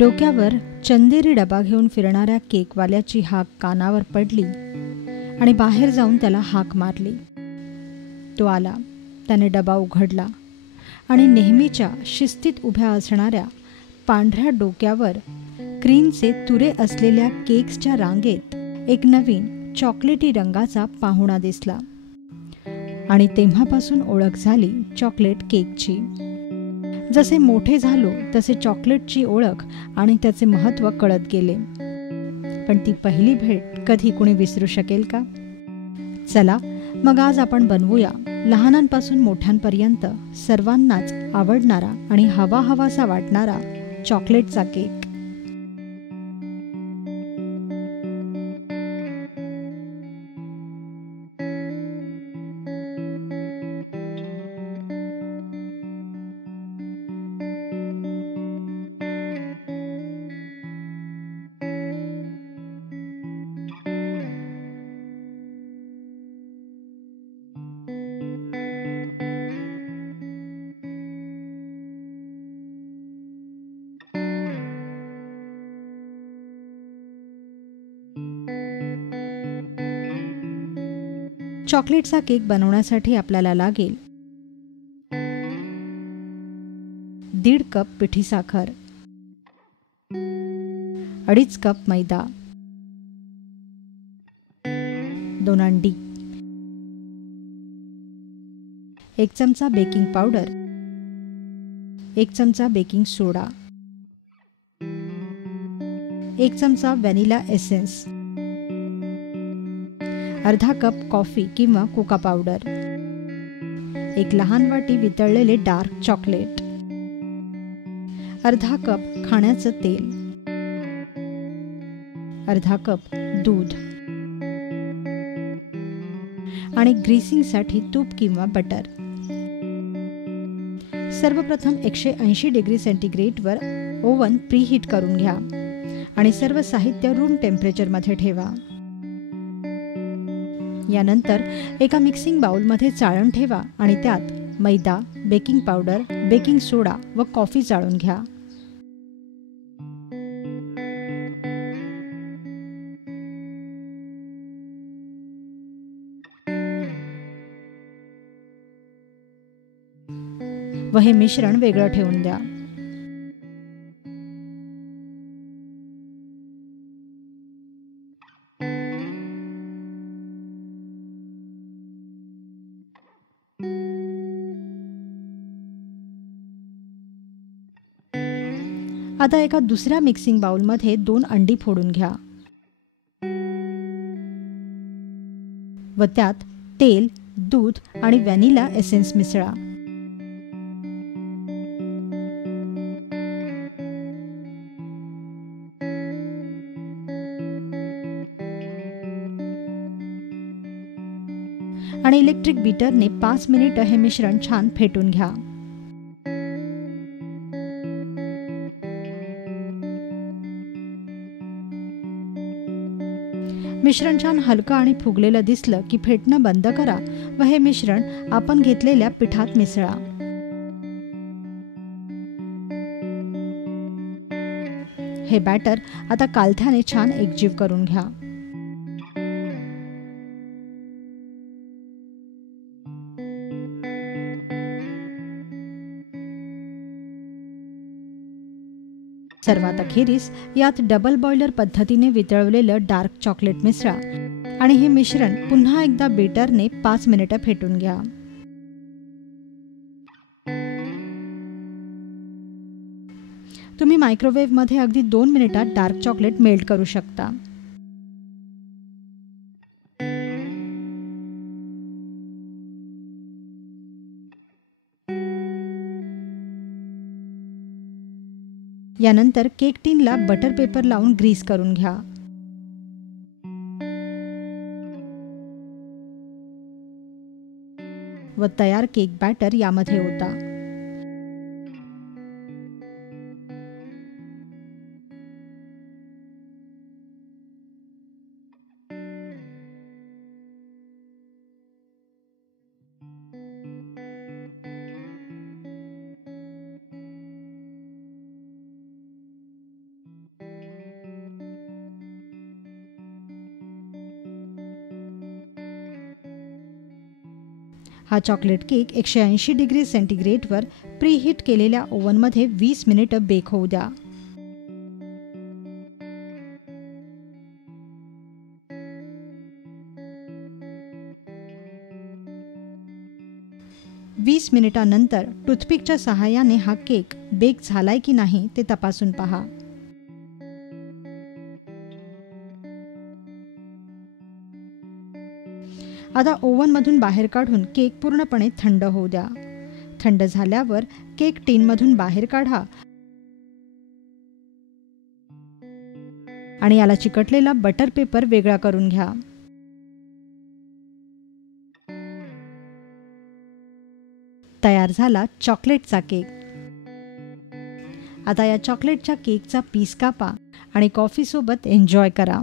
डोक्यावर चंदेरी डबा घेऊन फिरणाऱ्या केकवाल्याची हाक कानावर पडली आणि बाहेर जाऊन त्याला हाक मारली. तो आला. त्याने डबा उघडला आणि नेहमीच्या शिस्तीत उभ्या असणाऱ्या पांढऱ्या डोक्यावर क्रीमचे तुरे असलेल्या केक्सच्या रांगेत एक नवीन चॉकलेटी रंगाचा पाहुणा दिसला. आणि तेव्हापासून ओळख झाली चॉकलेट केकची. जसे मोठे झालो तसे चॉकलेटची ओळख आणि त्याचे महत्त्व कळत गेले. पण ती पहिली भेट कधी कुणी विसरू शकेल का? चला मग आज आपण बनवूया लहानांपासून मोठ्यांपर्यंत सर्वांनाच आवडणारा आणि हवाहवासा वाटणारा चॉकलेटचा केक. चॉकलेटचा केक बनवण्यासाठी आपल्याला लागेल 1.5 कप पिठी साखर, 2.5 कप मैदा, 2 अंडी, 1 चमचा बेकिंग पावडर, 1 चमचा बेकिंग सोडा, 1 चमचा व्हॅनिला एसेन्स, अर्धा कप कॉफी किंवा कोका पावडर, 1 लहान वाटी वितळलेले डार्क चॉकलेट, अर्धा कप खाण्याचं तेल, अर्धा कप दूध आणि ग्रीसिंगसाठी तूप किंवा बटर. सर्वप्रथम 180 डिग्री सेंटीग्रेडवर ओव्हन प्रीहीट करून घ्या आणि सर्व साहित्य रूम टेम्परेचरमध्ये ठेवा. यानंतर एका मिक्सिंग बाउलमध्ये चाळण ठेवा आणि त्यात मैदा, बेकिंग पावडर, बेकिंग सोडा व कॉफी चाळून घ्या. व हे मिश्रण वेगळं ठेवून द्या. आता एका दुसऱ्या मिक्सिंग बाउलमध्ये 2 अंडी फोडून घ्या व त्यात तेल, दूध आणि व्हॅनिला एसेन्स मिसळा. आणि इलेक्ट्रिक बीटरने 5 मिनिटं हे मिश्रण छान फेटून घ्या. मिश्रण छान हलकं आणि फुगलेलं दिसलं की फेटणं बंद करा व हे मिश्रण आपण घेतलेल्या पिठात मिसळा. हे बॅटर आता कालथ्याने छान एकजीव करून घ्या. सर्वात अखेरीस यात डबल बॉयलर पद्धतीने वितळवलेलं डार्क चॉकलेट मिसळा आणि हे मिश्रण पुन्हा एकदा बीटरने 5 मिनिटं फेटून घ्या. तुम्ही मायक्रोवेव्हमध्ये अगदी 2 मिनिटात डार्क चॉकलेट मेल्ट करू शकता. यानंतर केक टिनला बटर पेपर लावून ग्रीस करून घ्या. व तयार केक बॅटर यामध्ये ओता. हा चॉकलेट केक 180 डिग्री सेंटीग्रेडवर प्रीहीट केलेल्या ओव्हनमध्ये 20 मिनिटं बेक होऊ द्या. वीस मिनिटांनंतर टूथपिकच्या सहाय्याने हा केक बेक झालाय की नाही ते तपासून पहा. आता ओव्हनमधून बाहेर काढून केक पूर्णपणे थंड होऊ द्या. थंड झाल्यावर केक टीनमधून बाहेर काढा आणि याला चिकटलेला बटर पेपर वेगळा करून घ्या. तयार झाला चॉकलेटचा केक. आता या चॉकलेटच्या केकचा पीस कापा आणि कॉफीसोबत एन्जॉय करा.